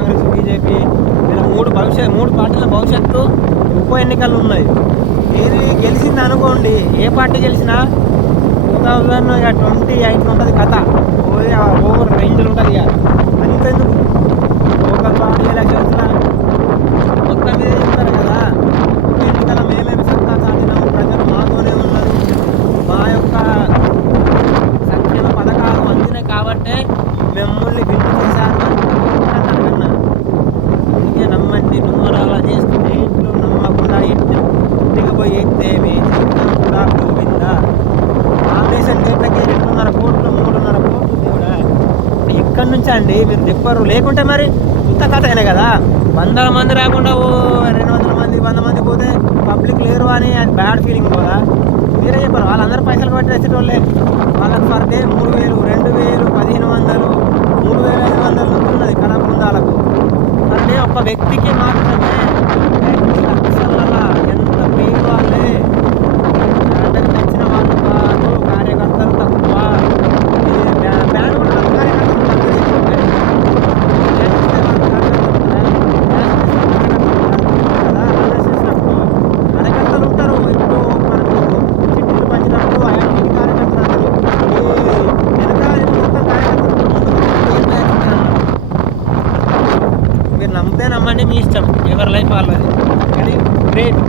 Congress, BJP ఇలా మూడు పార్టీల భవిష్యత్తు ఉప ఎన్నికలు ఉన్నాయి. ఏది గెలిచింది అనుకోండి, ఏ పార్టీ గెలిచినా 2028 ఉంటుంది కథ. ఓవర్ రేంజ్లు ఉంటుంది. ఇక అంతెందుకు లోకల్ బాడీ ఎలక్షన్స్లో మొత్తం మీద చెప్తారు కదా, ఉప ఎన్నికల మేమేమి సత్తా చాటినాము, ప్రజలు మాతోనే ఉన్నారు, మా యొక్క సంక్షేమ పథకాలు అందినాయి కాబట్టే మిమ్మల్ని బిల్లు చేశారు అంటారు కన్నా. అందుకే నమ్మండి, నువ్వు అలా చేస్తుంటే ఇంట్లో నమ్మకుండా ఇంటికి పోయి ఎత్తే మీ జీవితం కూడా పోయిందా. కాంగ్రెస్ డేట్లకి 2.5 కోట్లు 3.5 కోట్లు దేవుడా, ఎక్కడి నుంచి అండి మీరు చెప్పరు. లేకుంటే మరి ఇంత కథ అయినా కదా, 100 మంది రాకుండా 200 మంది 100 మంది పోతే పబ్లిక్ లేరు అని అది బ్యాడ్ ఫీలింగ్ కదా. మీరే చెప్పారు, వాళ్ళందరూ పైసలు కట్టి వచ్చేటోళ్ళే. వాళ్ళకి పర్ డే 3000, 2000, 1500, 3500 ఉన్నది కళ బృందాలకు పర్ డే. ఒక వ్యక్తికి మాత్రమే 2 లక్షల ఎంత పేరు వాళ్ళే. అంటే తెచ్చిన వాళ్ళు కాదు, కార్యకర్తలు తక్కువ. బ్యాన్ కూడా కార్యకర్తలు కార్యకర్తలు ఉంటారు. ఇప్పుడు మనకు చిట్టులు పంచినప్పుడు ఐడెంటిటీ కార్యకర్తలు అంటారు. మొత్తం కార్యకర్తలు మీరు నమ్మితే నమ్మండి, మీ ఇష్టం, ఎవరి లైఫ్ వాళ్ళది. కానీ గ్రేట్.